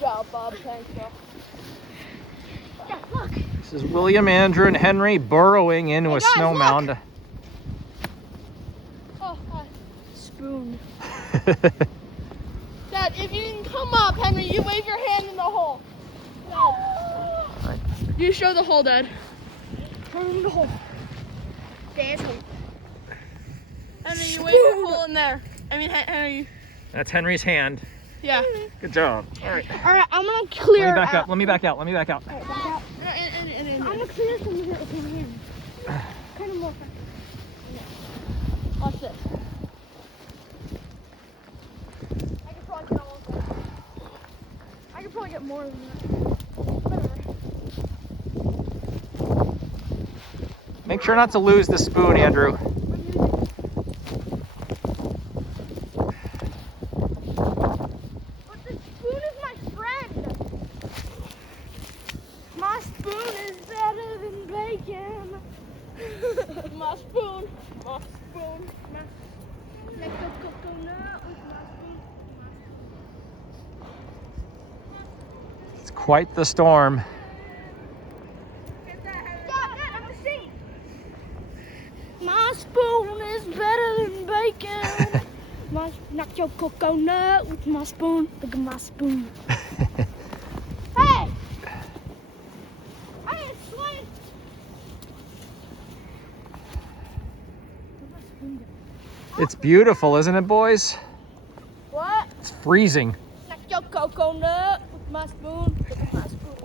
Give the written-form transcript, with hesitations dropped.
job, Bob. Thank you. Yeah, look. This is William, Andrew, and Henry burrowing into a guys, snow look. mound. Oh, spoon. Dad, if you can come up, Henry, you wave your hand in the hole. Dad. You show the hole, Dad. In the hole. Dad's hole. Henry, you wave your hole in there. I mean, Henry. That's Henry's hand. Yeah. Good job. All right. All right, I'm gonna clear. Let me back up. Let me back out. Let me back out. All right, back out. I'm gonna clear some here. Kind of more. Watch this. I could probably get almost that. I could probably get more than that. Whatever. Make sure not to lose the spoon, Andrew. But the spoon is my friend. My spoon is better than bacon. My spoon. My spoon. My coconut with my spoon. It's quite the storm. My spoon is better than bacon. My nacho coconut with my spoon. Look at my spoon. Hey! I ain't sweating. It's beautiful, isn't it, boys? What? It's freezing. Nacho coconut with my spoon.